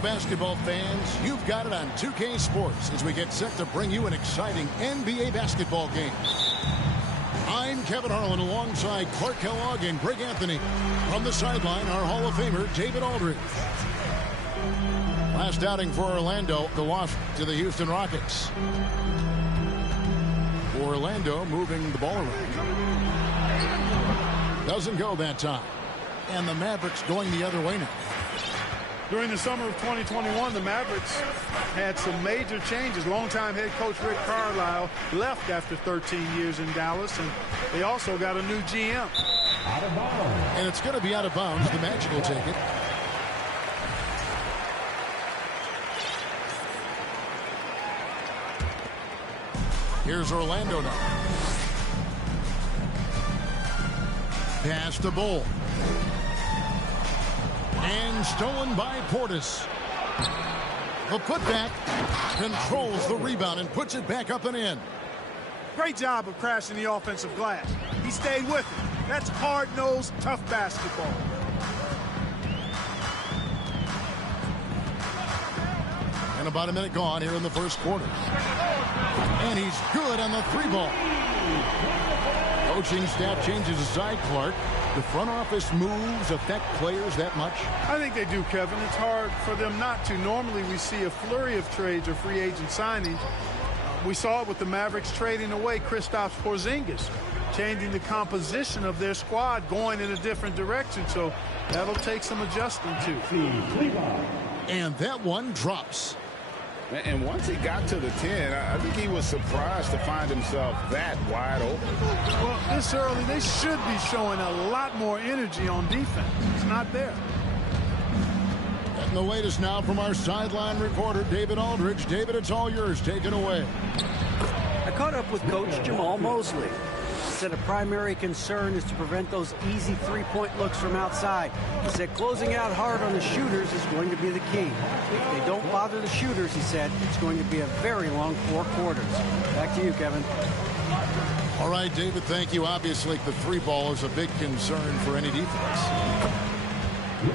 Basketball fans, you've got it on 2K Sports as we get set to bring you an exciting NBA basketball game. I'm Kevin Harlan alongside Clark Kellogg and Greg Anthony. From the sideline, our Hall of Famer, David Aldridge. Last outing for Orlando, the loss to the Houston Rockets. Orlando moving the ball around. Doesn't go that time. And the Mavericks going the other way now. During the summer of 2021, the Mavericks had some major changes. Longtime head coach Rick Carlisle left after 13 years in Dallas, and they also got a new GM. And it's going to be out of bounds. The Magic will take it. Here's Orlando now. Pass to Bull. And stolen by Portis. The putback controls the rebound and puts it back up and in. Great job of crashing the offensive glass. He stayed with it. That's hard-nosed, tough basketball. And about a minute gone here in the first quarter. And he's good on the three ball. Coaching staff changes aside, Clark. The front office moves affect players that much? I think they do, Kevin. It's hard for them not to. Normally we see a flurry of trades or free agent signings. We saw it with the Mavericks trading away Kristaps Porzingis, changing the composition of their squad, going in a different direction. So that'll take some adjusting too. And that one drops. And once he got to the 10, I think he was surprised to find himself that wide open. Well, this early, they should be showing a lot more energy on defense. It's not there. Getting the latest now from our sideline reporter, David Aldridge. David, it's all yours. Take it away. I caught up with Coach Jamal Mosley. He said a primary concern is to prevent those easy three-point looks from outside. He said closing out hard on the shooters is going to be the key. If they don't bother the shooters, he said, it's going to be a very long 4 quarters. Back to you, Kevin. All right, David, thank you. Obviously, the three ball is a big concern for any defense.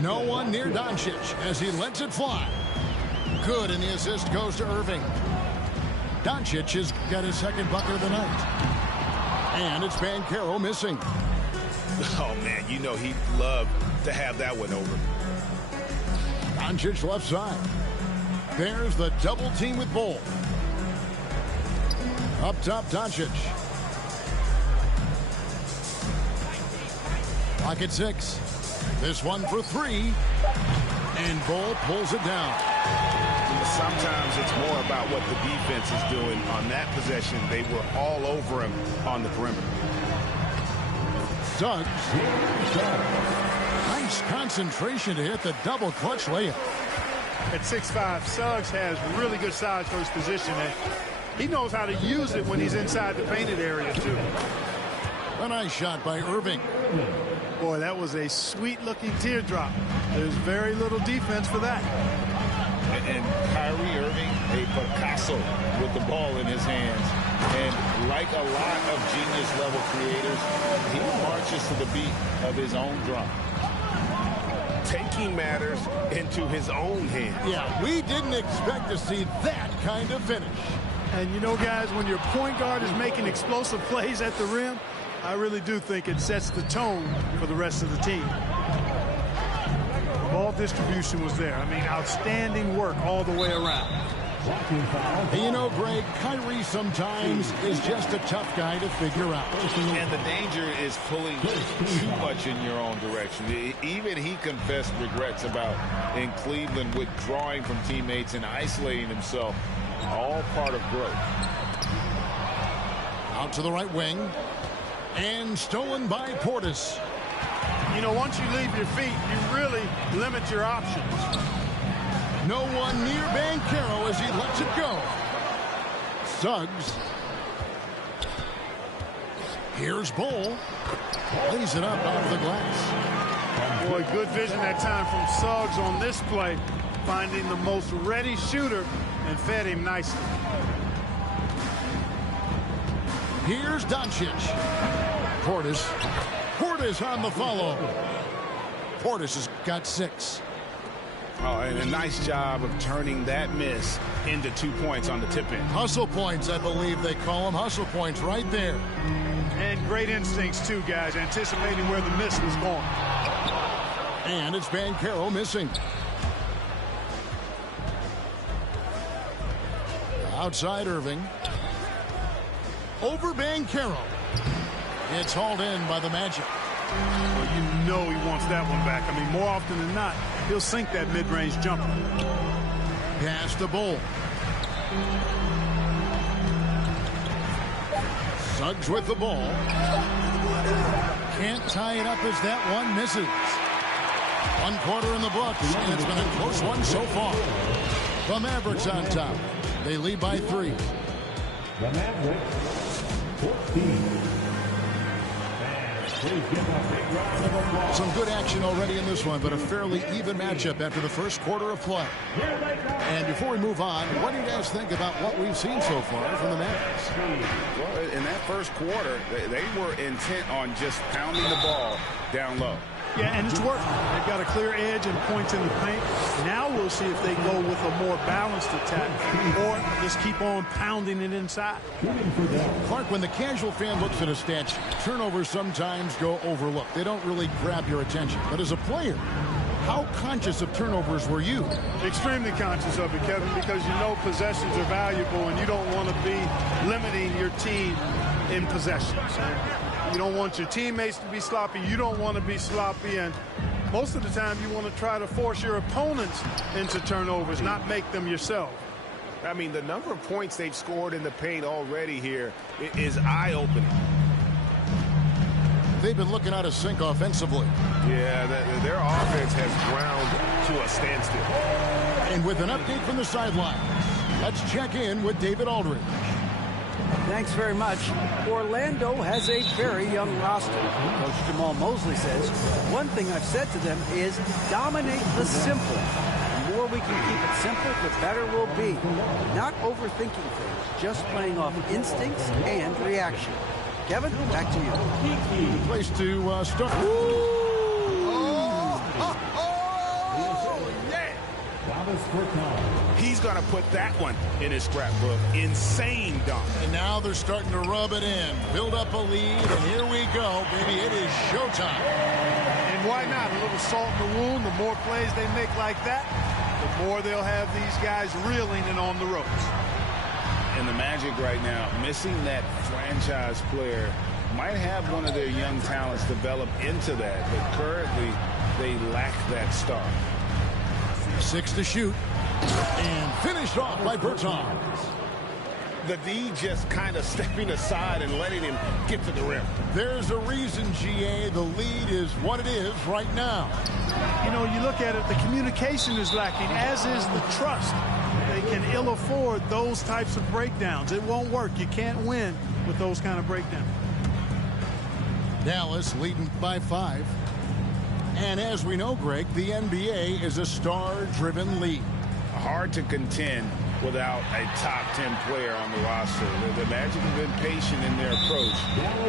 No one near Doncic as he lets it fly. Good, and the assist goes to Irving. Doncic has got his second bucket of the night. And it's Banchero missing. Oh, man, you know he'd love to have that one over. Doncic left side. There's the double team with Bull. Up top, Doncic. Clock at 6. This one for 3. And Bull pulls it down. Sometimes it's more about what the defense is doing on that possession. They were all over him on the perimeter. Suggs. Nice concentration to hit the double clutch layup. At 6'5", Suggs has really good size for his position, and he knows how to use it when he's inside the painted area, too. A nice shot by Irving. Boy, that was a sweet-looking teardrop. There's very little defense for that. And Kyrie Irving, a Picasso with the ball in his hands. And like a lot of genius-level creators, he marches to the beat of his own drum. Taking matters into his own hands. Yeah, we didn't expect to see that kind of finish. And you know, guys, when your point guard is making explosive plays at the rim, I really do think it sets the tone for the rest of the team. Ball distribution was there. I mean, outstanding work all the way around. And you know, Greg, Kyrie sometimes is just a tough guy to figure out. And the danger is pulling too much in your own direction. Even he confessed regrets about in Cleveland withdrawing from teammates and isolating himself. All part of growth. Out to the right wing. And stolen by Portis. You know, once you leave your feet, you really limit your options. No one near Banchero as he lets it go. Suggs. Here's Bull. Lays it up out of the glass. Boy, good vision that time from Suggs on this play. Finding the most ready shooter and fed him nicely. Here's Doncic. Portis on the follow. Portis has got 6. Oh, and a nice job of turning that miss into 2 points on the tip in. Hustle points, I believe they call them. Hustle points right there. And great instincts, too, guys, anticipating where the miss was going. And it's Banchero missing. Outside Irving. Over Banchero. It's hauled in by the Magic. Well, you know he wants that one back. I mean, more often than not, he'll sink that mid-range jumper. Pass the Bull. Suggs with the ball. Can't tie it up as that one misses. 1 quarter in the books, and it's been a close one so far. The Mavericks on top. They lead by 3. The Mavericks, 14. Some good action already in this one, but a fairly even matchup after the first quarter of play. And before we move on, what do you guys think about what we've seen so far from the Mavericks? Well, in that first quarter, they were intent on just pounding the ball down low. Yeah, and it's working. They've got a clear edge and points in the paint. Now we'll see if they go with a more balanced attack or just keep on pounding it inside. Clark, when the casual fan looks at a stat sheet, turnovers sometimes go overlooked. They don't really grab your attention. But as a player, how conscious of turnovers were you? Extremely conscious of it, Kevin, because you know possessions are valuable and you don't want to be limiting your team in possessions. You don't want your teammates to be sloppy. You don't want to be sloppy. And most of the time you want to try to force your opponents into turnovers, not make them yourself. I mean, the number of points they've scored in the paint already here is eye-opening. They've been looking out of sync offensively. Yeah, their offense has ground to a standstill. And with an update from the sideline, let's check in with David Aldridge. Thanks very much. Orlando has a very young roster. Coach Jamal Mosley says, one thing I've said to them is dominate the simple. The more we can keep it simple, the better we'll be. Not overthinking things, just playing off instincts and reaction. Kevin, back to you. Place to start. He's going to put that one in his scrapbook. Insane dunk. And now they're starting to rub it in. Build up a lead, and here we go, baby. It is showtime. And why not? A little salt in the wound. The more plays they make like that, the more they'll have these guys reeling and on the ropes. And the Magic right now, missing that franchise player, might have one of their young talents develop into that, but currently they lack that star. 6 to shoot. And finished off by Bertans. The D just kind of stepping aside and letting him get to the rim. There's a reason, GA. The lead is what it is right now. You know, you look at it, the communication is lacking, as is the trust. They can ill afford those types of breakdowns. It won't work. You can't win with those kind of breakdowns. Dallas leading by 5. And as we know, Greg, the NBA is a star-driven league. Hard to contend without a top 10 player on the roster. The Magic have been patient in their approach,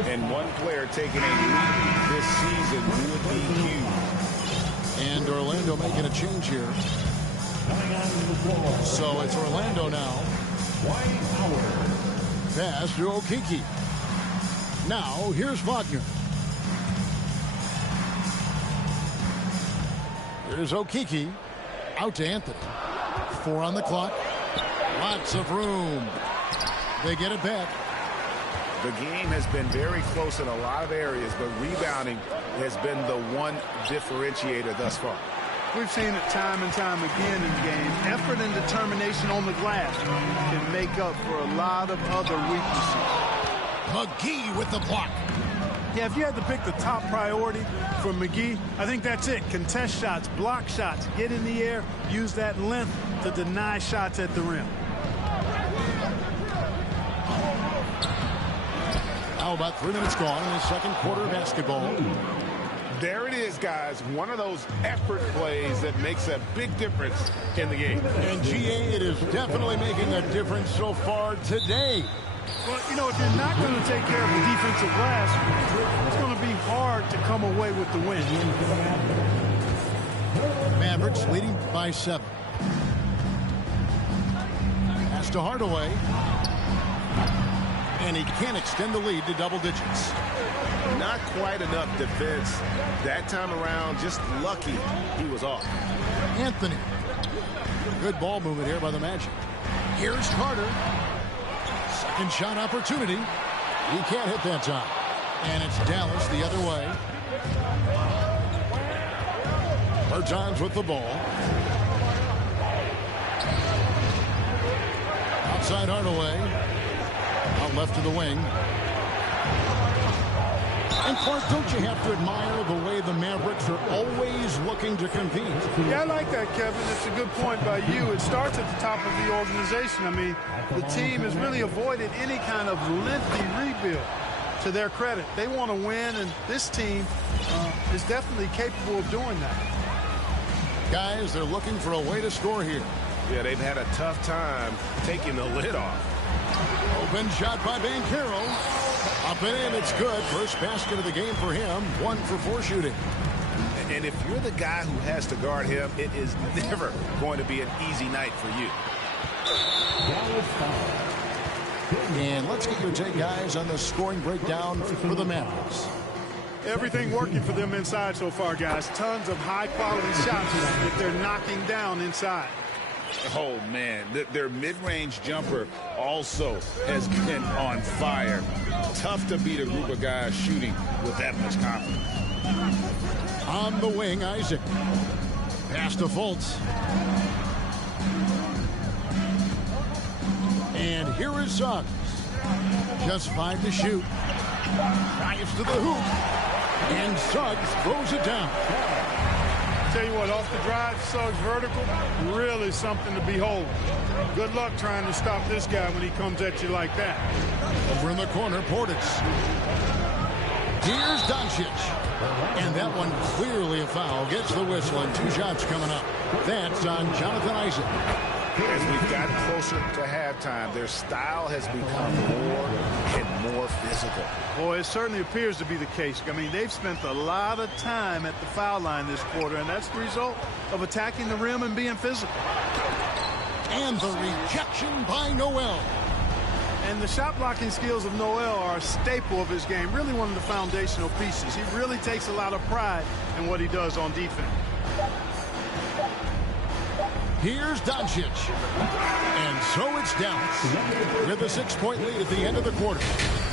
and one player taking a lead this season would be huge. And Orlando making a change here. So it's Orlando now. Pass to Okeke. Now here's Wagner. Here's Okeke. Out to Anthony. 4 on the clock. Lots of room. They get it back. The game has been very close in a lot of areas, but rebounding has been the one differentiator thus far. We've seen it time and time again in the game. Effort and determination on the glass can make up for a lot of other weaknesses. McGee with the block. Yeah, if you had to pick the top priority for McGee, I think that's it. Contest shots, block shots, get in the air, use that length to deny shots at the rim. Now about 3 minutes gone in the second quarter of basketball. There it is, guys. One of those effort plays that makes a big difference in the game. And GA, it is definitely making a difference so far today. Well, you know, if you're not going to take care of the defensive glass, it's going to be hard to come away with the win. Mavericks leading by 7. Pass to Hardaway. And he can't extend the lead to double digits. Not quite enough defense that time around. Just lucky he was off. Anthony. Good ball movement here by the Magic. Here's Carter. Second shot opportunity. He can't hit that time. And it's Dallas the other way. Bertans with the ball. Outside Hardaway. Out left to the wing. And Clark, don't you have to admire the way the Mavericks are always looking to compete? Yeah, I like that, Kevin. It's a good point by you. It starts at the top of the organization. I mean, the team has really avoided any kind of lengthy rebuild. To their credit, they want to win, and this team is definitely capable of doing that. Guys, they're looking for a way to score here. Yeah, they've had a tough time taking the lid off. Open shot by Banchero. Up and in, it's good. First basket of the game for him. 1 for 4 shooting. And if you're the guy who has to guard him, it is never going to be an easy night for you. And let's get your take, guys, on the scoring breakdown for the Mavericks. Everything working for them inside so far, guys. Tons of high-quality shots that they're knocking down inside. Oh, man, their mid-range jumper also has been on fire. Tough to beat a group of guys shooting with that much confidence. On the wing, Isaac. Pass to Fultz. And here is Suggs. Just 5 to shoot. Drives to the hoop. And Suggs throws it down. Tell you what, off the drive, Suggs vertical, really something to behold. Good luck trying to stop this guy when he comes at you like that. Over in the corner, Portis. Here's Doncic. And that one clearly a foul. Gets the whistle, and 2 shots coming up. That's on Jonathan Isaac. As we've gotten closer to halftime, their style has become more and more physical. Boy, it certainly appears to be the case. I mean, they've spent a lot of time at the foul line this quarter, and that's the result of attacking the rim and being physical. And the rejection by Noel. And the shot blocking skills of Noel are a staple of his game, really one of the foundational pieces. He really takes a lot of pride in what he does on defense. Here's Doncic. And so it's Dallas with a 6-point lead at the end of the quarter.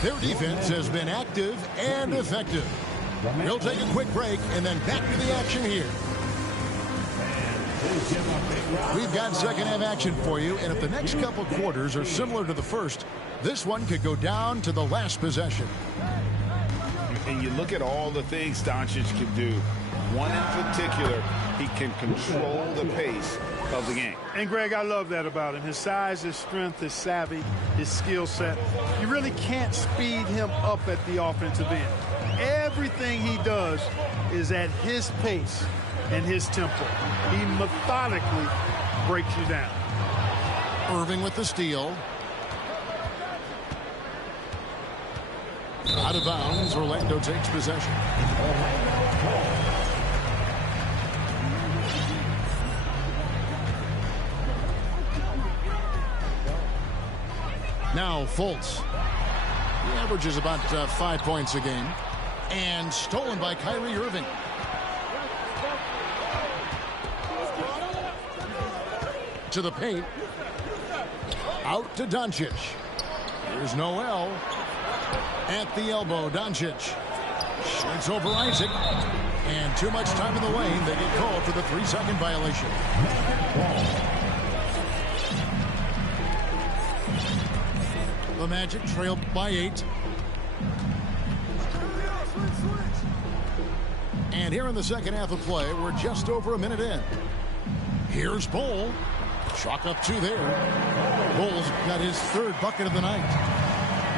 Their defense has been active and effective. We'll take a quick break and then back to the action here. We've got second half action for you, and if the next couple quarters are similar to the first, this one could go down to the last possession. And you look at all the things Doncic can do. One in particular, he can control the pace of the game. And, Greg, I love that about him. His size, his strength, his savvy, his skill set. You really can't speed him up at the offensive end. Everything he does is at his pace and his tempo. He methodically breaks you down. Irving with the steal. Out of bounds, Orlando takes possession. Now Fultz. He averages about 5 points a game. And stolen by Kyrie Irving. To the paint. Out to Doncic. Here's Noel. At the elbow, Doncic. Shoots over Isaac. And too much time in the lane. They get called for the 3-second violation. The Magic trail by 8. And here in the second half of play, we're just over a minute in. Here's Bol. Chalk up 2 there. Bol's got his 3rd bucket of the night.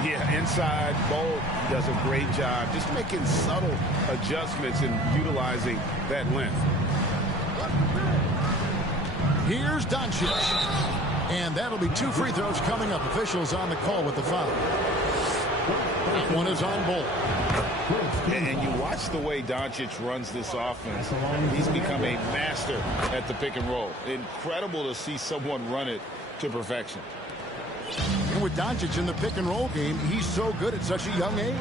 Yeah, inside, Bol does a great job just making subtle adjustments and utilizing that length. Here's Doncic. And that'll be 2 free throws coming up. Officials on the call with the foul. That one is on ball. And you watch the way Doncic runs this offense. He's become a master at the pick and roll. Incredible to see someone run it to perfection. And with Doncic in the pick and roll game, he's so good at such a young age.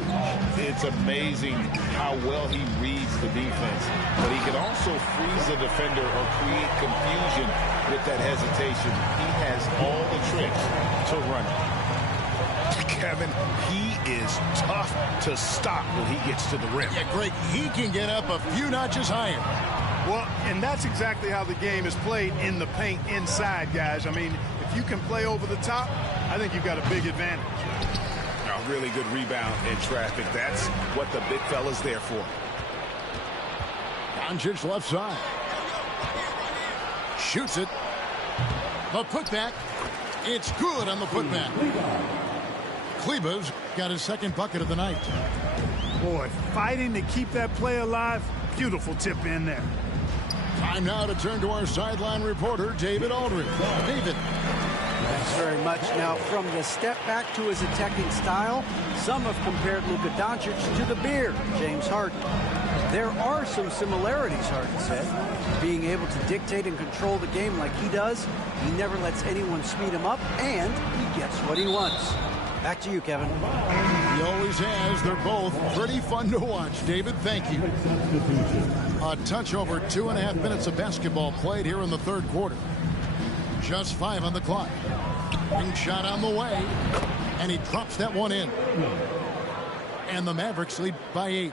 It's amazing how well he reads the defense. But he can also freeze the defender or create confusion with that hesitation. He has all the tricks to run it. Kevin, he is tough to stop when he gets to the rim. Yeah, Greg, he can get up a few notches higher. Well, and that's exactly how the game is played in the paint inside, guys. I mean, if you can play over the top, I think you've got a big advantage. A really good rebound in traffic. That's what the big fella's there for. Doncic left side. Shoots it. The putback. It's good on the putback. Kleber's got his second bucket of the night. Boy, fighting to keep that play alive. Beautiful tip in there. Time now to turn to our sideline reporter, David Aldridge. David. Thanks very much. Now, from the step back to his attacking style, some have compared Luka Doncic to the bear, James Harden. There are some similarities, Harden said. Being able to dictate and control the game like he does, he never lets anyone speed him up, and he gets what he wants. Back to you, Kevin. He always has. They're both pretty fun to watch. David, thank you. A touch over 2.5 minutes of basketball played here in the third quarter. Just 5 on the clock. Ring shot on the way. And he drops that one in. And the Mavericks lead by 8.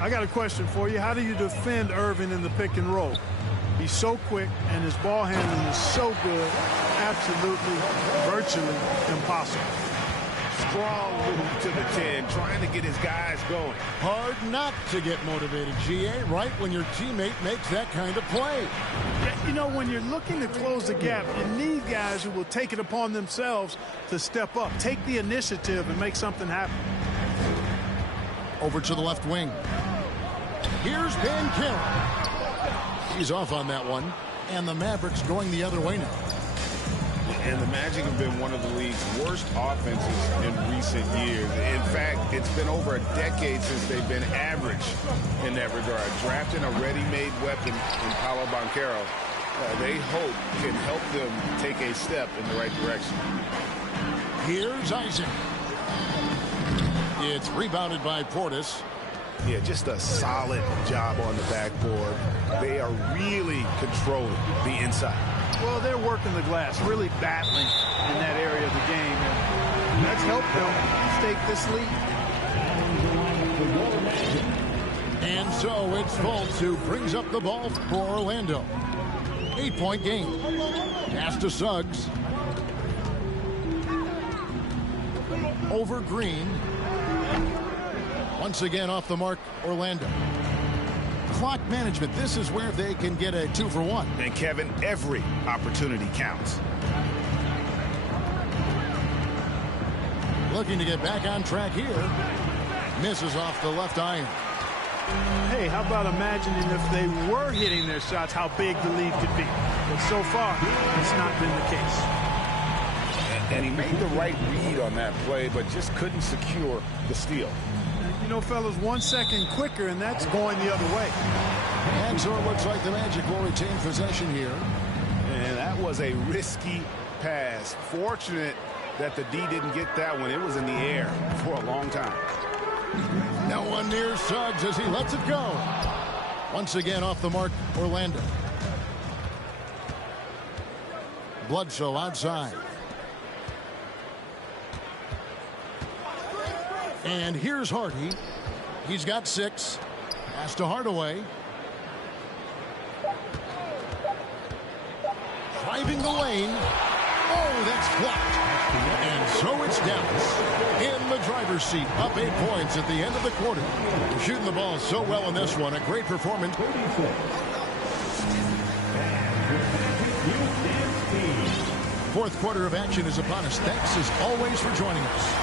I got a question for you. How do you defend Irving in the pick and roll? He's so quick, and his ball handling is so good. Absolutely, virtually impossible. Strong move to the 10, trying to get his guys going. Hard not to get motivated, GA, right when your teammate makes that kind of play. Yeah, you know, when you're looking to close the gap, you need guys who will take it upon themselves to step up, take the initiative, and make something happen. Over to the left wing. Here's Ben Carroll. He's off on that one. And the Mavericks going the other way now. And the Magic have been one of the league's worst offenses in recent years. In fact, it's been over a decade since they've been average in that regard. Drafting a ready-made weapon in Paolo Banchero, they hope can help them take a step in the right direction. Here's Isaac. It's rebounded by Portis. Yeah, just a solid job on the backboard. They are really controlling the inside. Well, they're working the glass, really battling in that area of the game. And that's helped them stake this lead. And so it's Fultz who brings up the ball for Orlando. 8-point game. Pass to Suggs. Over Green. Once again off the mark, Orlando. Clock management. This is where they can get a 2-for-1. And Kevin, every opportunity counts. Looking to get back on track here. Misses off the left iron. Hey, how about imagining if they were hitting their shots, how big the lead could be. But so far, it's not been the case. And he made the right read on that play, but just couldn't secure the steal. You know, fellas, 1 second quicker, and that's going the other way. And so it looks like the Magic will retain possession here. And that was a risky pass. Fortunate that the D didn't get that one. It was in the air for a long time. No one near Suggs as he lets it go. Once again off the mark, Orlando. Bledsoe outside. And here's Hardy. He's got 6. Pass to Hardaway. Driving the lane. Oh, that's blocked. And so it's Dallas in the driver's seat. Up 8 points at the end of the quarter. Shooting the ball so well in this one. A great performance. Fourth quarter of action is upon us. Thanks as always for joining us.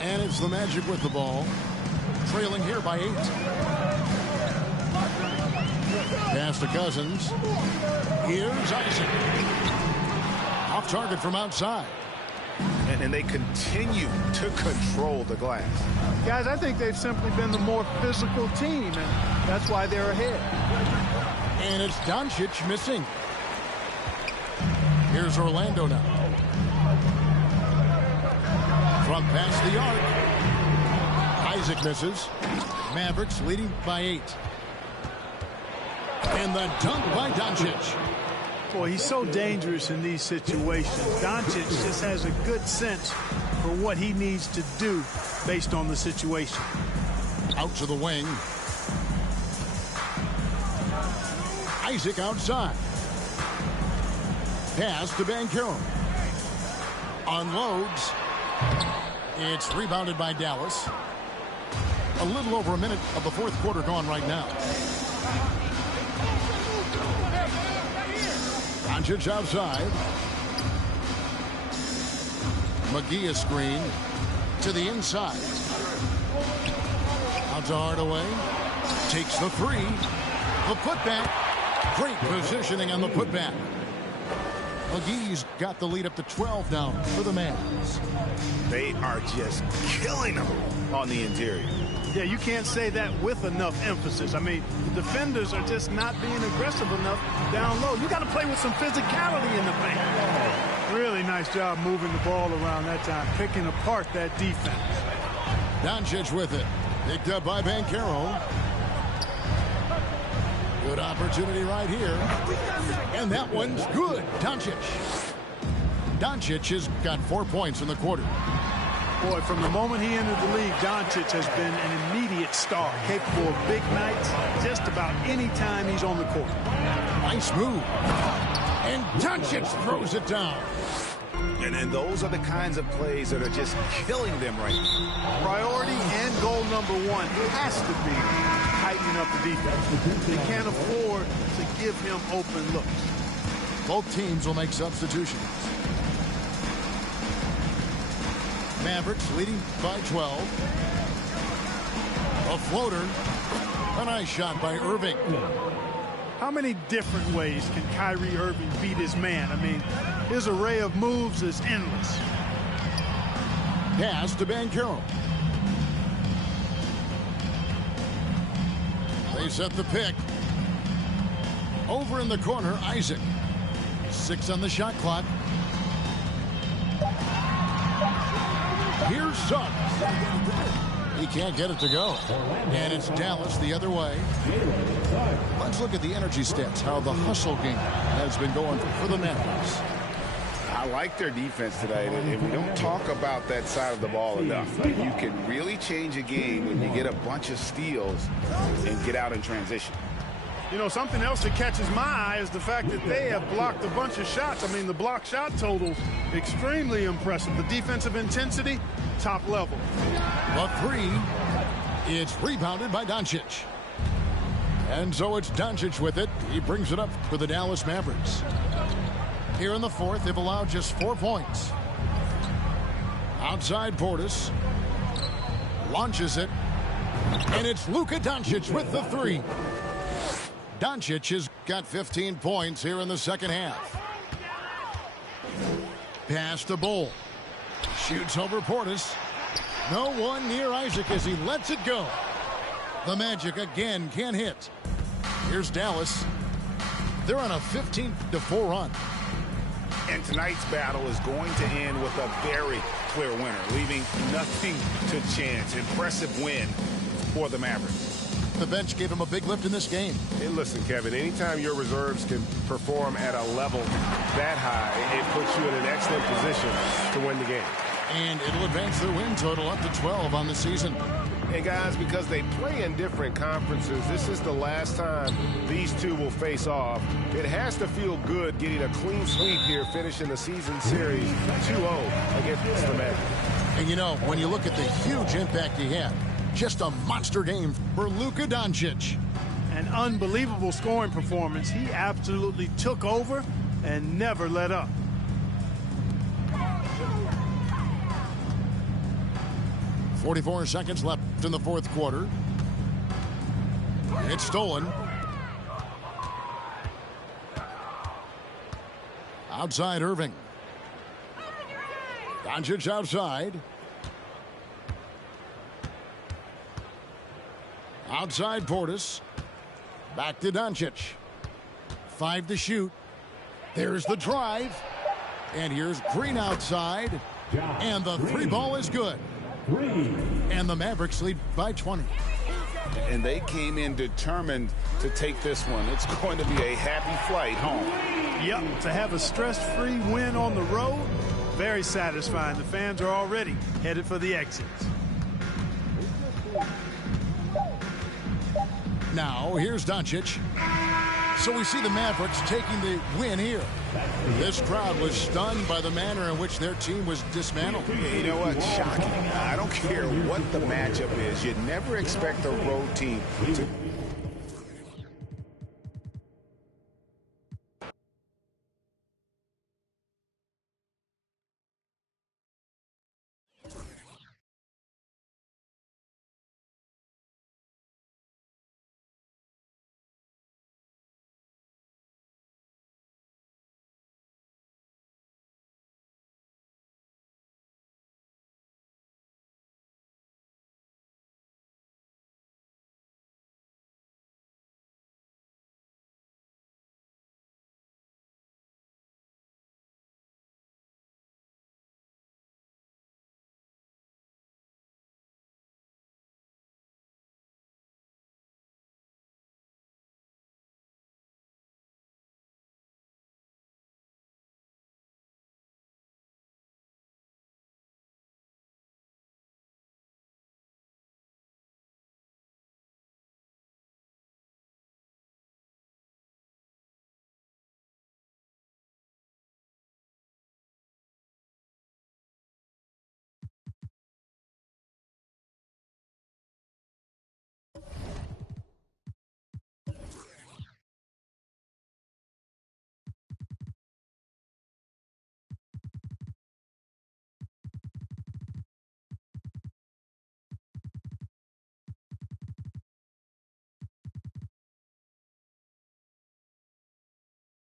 And it's the Magic with the ball, trailing here by 8. Pass to Cousins. Here's Isaac. Off target from outside. And they continue to control the glass. Guys, I think they've simply been the more physical team, and that's why they're ahead. And it's Doncic missing. Here's Orlando now. From past the arc. Isaac misses. Mavericks leading by 8. And the dunk by Doncic. Boy, he's so dangerous in these situations. Doncic just has a good sense for what he needs to do based on the situation. Out to the wing. Isaac outside. Pass to Banchero. Unloads. It's rebounded by Dallas. A little over a minute of the fourth quarter gone right now. Doncic outside. McGee is screen to the inside. Out to Hardaway. Takes the 3. The putback. Great positioning on the putback. McGee's got the lead up to 12 now for the Mavs. They are just killing them on the interior. Yeah, you can't say that with enough emphasis. I mean, the defenders are just not being aggressive enough down low. You got to play with some physicality in the paint. Really nice job moving the ball around that time, picking apart that defense. Doncic with it. Picked up by Banchero. Good opportunity right here. And that one's good. Doncic. Doncic has got 4 points in the quarter. Boy, from the moment he entered the league, Doncic has been an immediate star, capable of big nights just about any time he's on the court. Nice move. And Doncic throws it down. And those are the kinds of plays that are just killing them right now. Priority and goal number 1 has to be tightening up the defense. They can't afford to give him open looks. Both teams will make substitutions. Mavericks leading by 12. A floater. A nice shot by Irving. How many different ways can Kyrie Irving beat his man? I mean, his array of moves is endless. Pass to Banchero. They set the pick. Over in the corner, Isaac. 6 on the shot clock. Here's Suggs. He can't get it to go. And it's Dallas the other way. Let's look at the energy stats, how the hustle game has been going for the Mavericks. I like their defense tonight, and we don't talk about that side of the ball enough. Like, you can really change a game when you get a bunch of steals and get out in transition. You know, something else that catches my eye is the fact that they have blocked a bunch of shots. I mean, the block shot totals, extremely impressive. The defensive intensity, top level. The 3, it's rebounded by Doncic. And so it's Doncic with it. He brings it up for the Dallas Mavericks. Here in the fourth, they've allowed just 4 points. Outside Portis. Launches it. And it's Luka Doncic with the 3. Doncic has got 15 points here in the second half. Pass to Bull. Shoots over Portis. No one near Isaac as he lets it go. The Magic again can't hit. Here's Dallas. They're on a 15-4 run. And tonight's battle is going to end with a very clear winner, leaving nothing to chance. Impressive win for the Mavericks. The bench gave him a big lift in this game. Hey, listen, Kevin, anytime your reserves can perform at a level that high, it puts you in an excellent position to win the game. And it'll advance their win total up to 12 on the season. Hey, guys, because they play in different conferences, this is the last time these two will face off. It has to feel good getting a clean sweep here, finishing the season series 2-0 against the Mavericks. And, you know, when you look at the huge impact he had, just a monster game for Luka Doncic. An unbelievable scoring performance. He absolutely took over and never let up. .44 seconds left in the fourth quarter. It's stolen. Outside Irving. Doncic outside. Outside Portis. Back to Doncic. 5 to shoot. There's the drive. And here's Green outside. And the 3 ball is good. And the Mavericks lead by 20. And they came in determined to take this one. It's going to be a happy flight home. Yep, to have a stress-free win on the road, very satisfying. The fans are already headed for the exits. Now, here's Doncic. So we see the Mavericks taking the win here. This crowd was stunned by the manner in which their team was dismantled. You know what? Shocking. I don't care what the matchup is. You never expect a road team to...